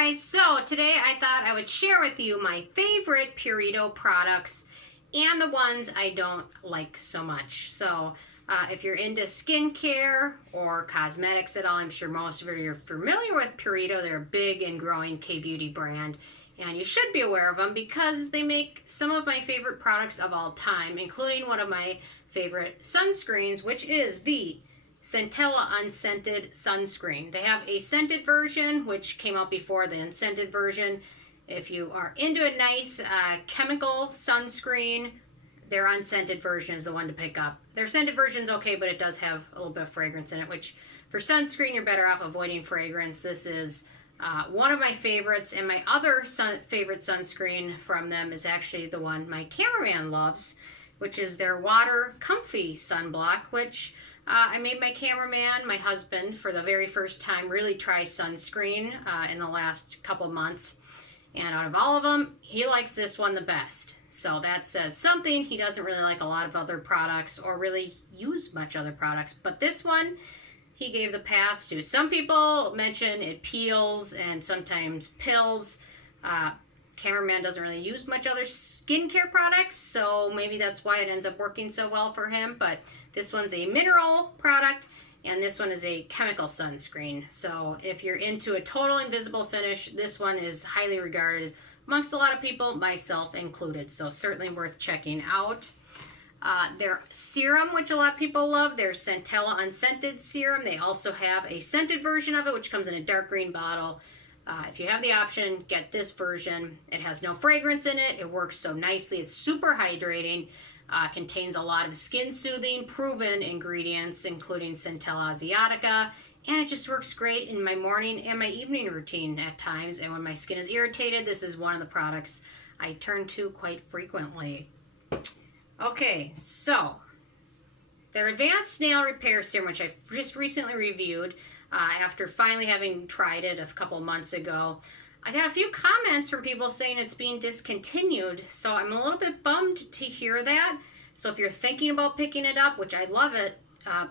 guys, so today I thought I would share with you my favorite Purito products and the ones I don't like so much. So if you're into skincare or cosmetics at all, I'm sure most of you are familiar with Purito. They're a big and growing K-beauty brand, and you should be aware of them because they make some of my favorite products of all time, including one of my favorite sunscreens, which is the Centella Unscented Sunscreen. They have a scented version, which came out before the unscented version. If you are into a nice chemical sunscreen, their unscented version is the one to pick up. Their scented version's okay, but it does have a little bit of fragrance in it, which for sunscreen, you're better off avoiding fragrance. This is one of my favorites, and my other favorite sunscreen from them is actually the one my cameraman loves, which is their Water Comfy Sunblock, which I made my cameraman, my husband, for the very first time really try sunscreen in the last couple months. And out of all of them, he likes this one the best. So that says something. He doesn't really like a lot of other products or really use much other products. But this one, he gave the pass to. Some people mention it peels and sometimes pills. Cameraman doesn't really use much other skincare products, so maybe that's why it ends up working so well for him. But this one's a mineral product, and this one is a chemical sunscreen. So if you're into a total invisible finish, this one is highly regarded amongst a lot of people, myself included. So certainly worth checking out. Their serum, which a lot of people love, their Centella Unscented Serum. They also have a scented version of it, which comes in a dark green bottle. If you have the option, get this version. It has no fragrance in it. It works so nicely. It's super hydrating. Contains a lot of skin-soothing, proven ingredients, including Centella asiatica, and it just works great in my morning and my evening routine at times. And when my skin is irritated, this is one of the products I turn to quite frequently. Okay, so their Advanced Nail Repair Serum, which I just recently reviewed after finally having tried it a couple months ago. I got a few comments from people saying it's being discontinued, so I'm a little bit bummed to hear that. So if you're thinking about picking it up, which I love it,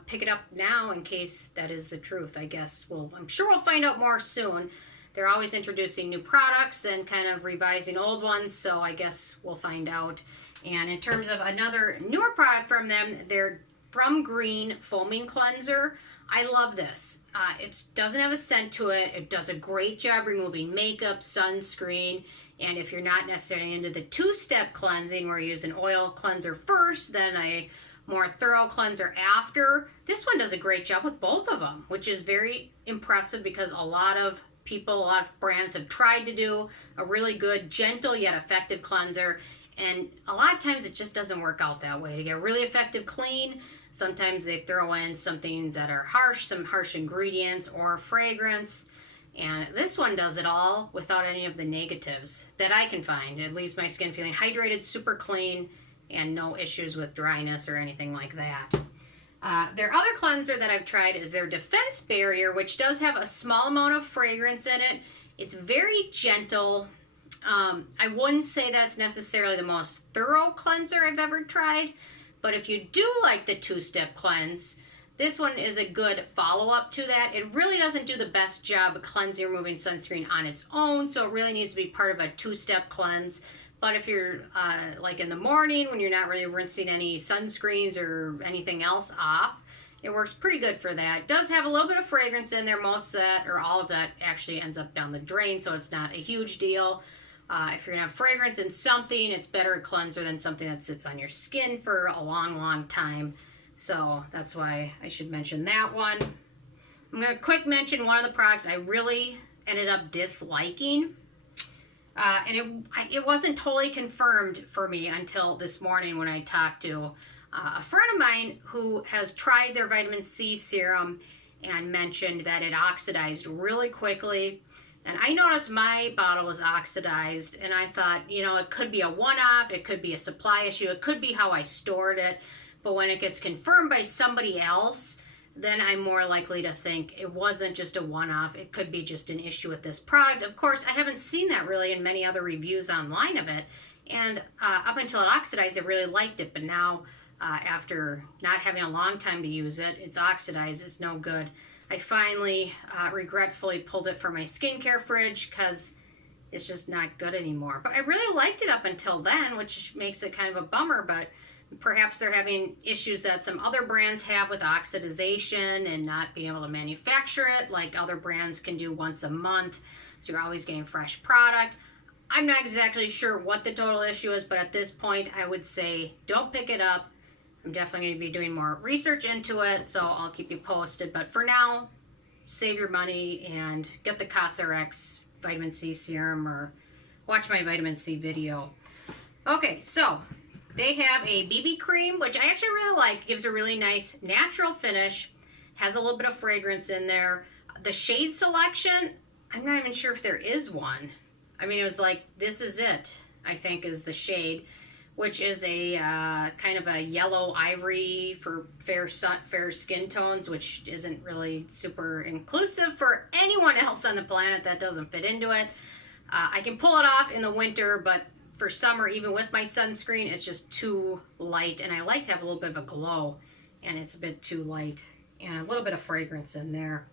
pick it up now in case that is the truth, I guess. I'm sure we'll find out more soon. They're always introducing new products and kind of revising old ones, so I guess we'll find out. And in terms of another newer product from them, their From Green Foaming Cleanser. I love this. It doesn't have a scent to it. It does a great job removing makeup, sunscreen, and if you're not necessarily into the two-step cleansing where you use an oil cleanser first, then a more thorough cleanser after, this one does a great job with both of them, which is very impressive because a lot of people, a lot of brands have tried to do a really good, gentle yet effective cleanser, and a lot of times it just doesn't work out that way. To get a really effective clean, sometimes they throw in some things that are harsh, some harsh ingredients or fragrance. And this one does it all without any of the negatives that I can find. It leaves my skin feeling hydrated, super clean, and no issues with dryness or anything like that. Their other cleanser that I've tried is their Defense Barrier, which does have a small amount of fragrance in it. It's very gentle. I wouldn't say that's necessarily the most thorough cleanser I've ever tried. But if you do like the two-step cleanse, this one is a good follow-up to that. It really doesn't do the best job of cleansing or removing sunscreen on its own, so it really needs to be part of a two-step cleanse. But if you're like in the morning when you're not really rinsing any sunscreens or anything else off, it works pretty good for that. It does have a little bit of fragrance in there. Most of that, or all of that, actually ends up down the drain, so it's not a huge deal. If you're going to have fragrance in something, it's better a cleanser than something that sits on your skin for a long, long time. So that's why I should mention that one. I'm going to quick mention one of the products I really ended up disliking. And it wasn't totally confirmed for me until this morning when I talked to a friend of mine who has tried their vitamin C serum and mentioned that it oxidized really quickly. And I noticed my bottle was oxidized, and I thought, it could be a one-off, it could be a supply issue, it could be how I stored it. But when it gets confirmed by somebody else, then I'm more likely to think it wasn't just a one-off. It could be just an issue with this product. Of course, I haven't seen that really in many other reviews online of it. And up until it oxidized, I really liked it. But now, after not having a long time to use it, it's oxidized, it's no good. I finally regretfully pulled it from my skincare fridge because it's just not good anymore. But I really liked it up until then, which makes it kind of a bummer, but perhaps they're having issues that some other brands have with oxidization and not being able to manufacture it like other brands can do once a month. So you're always getting fresh product. I'm not exactly sure what the total issue is, but at this point I would say don't pick it up. I'm definitely going to be doing more research into it, so I'll keep you posted. But for now, save your money and get the CosRX vitamin C serum or watch my vitamin C video. Okay, so they have a BB cream, which I actually really like. Gives a really nice natural finish. Has a little bit of fragrance in there. The shade selection, I'm not even sure if there is one. I mean, it was like, this is it, I think, is the shade, which is a kind of a yellow ivory for fair skin tones, which isn't really super inclusive for anyone else on the planet that doesn't fit into it. I can pull it off in the winter, but for summer, even with my sunscreen, it's just too light, and I like to have a little bit of a glow, and it's a bit too light, and a little bit of fragrance in there.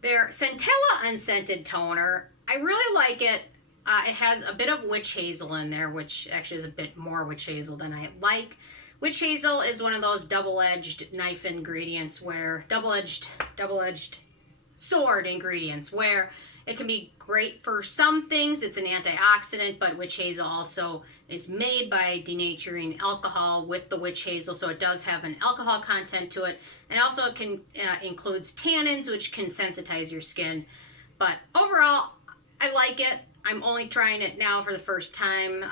Their Centella Unscented Toner, I really like it. It has a bit of witch hazel in there, which actually is a bit more witch hazel than I like. Witch hazel is one of those double-edged knife ingredients where, double-edged sword ingredients, where it can be great for some things. It's an antioxidant, but witch hazel also is made by denaturing alcohol with the witch hazel, so it does have an alcohol content to it. And also it can includes tannins, which can sensitize your skin. But overall, I like it. I'm only trying it now for the first time.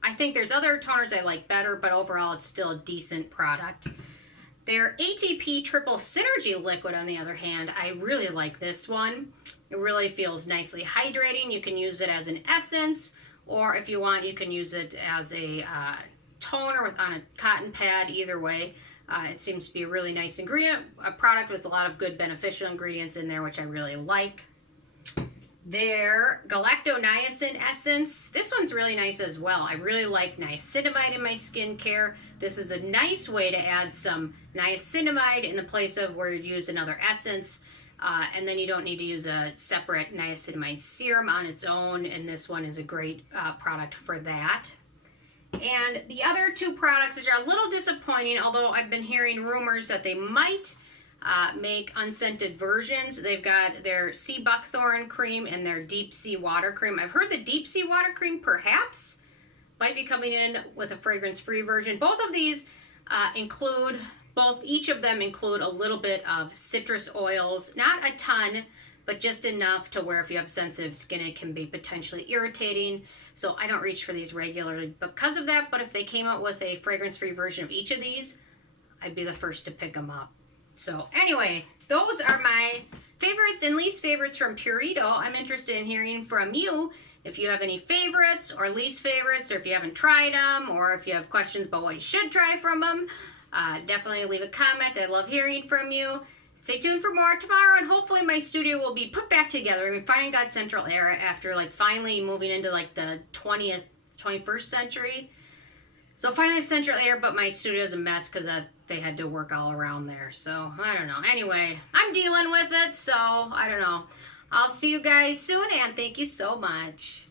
I think there's other toners I like better, but overall it's still a decent product. Their ATP Triple Synergy Liquid, on the other hand, I really like this one. It really feels nicely hydrating. You can use it as an essence, or if you want, you can use it as a toner on a cotton pad. Either way, it seems to be a really nice ingredient, a product with a lot of good beneficial ingredients in there, which I really like. Their Galacto Niacin Essence, this one's really nice as well. I really like niacinamide in my skincare. This is a nice way to add some niacinamide in the place of where you'd use another essence. And then you don't need to use a separate niacinamide serum on its own, and this one is a great product for that. And the other two products, which are a little disappointing, although I've been hearing rumors that they might make unscented versions. They've got their Sea Buckthorn cream and their Deep Sea Water cream. I've heard the Deep Sea Water cream perhaps might be coming in with a fragrance-free version. Both of these each of them include a little bit of citrus oils, not a ton, but just enough to where if you have sensitive skin, it can be potentially irritating. So I don't reach for these regularly because of that, but if they came out with a fragrance-free version of each of these, I'd be the first to pick them up. So anyway, those are my favorites and least favorites from Purito. I'm interested in hearing from you if you have any favorites or least favorites, or if you haven't tried them, or if you have questions about what you should try from them. Definitely leave a comment. I love hearing from you. Stay tuned for more tomorrow, and hopefully my studio will be put back together. We finally got central air after finally moving into the 21st century. So finally I have central air, but my studio's a mess because they had to work all around there. So I don't know. Anyway, I'm dealing with it, so I don't know. I'll see you guys soon, and thank you so much.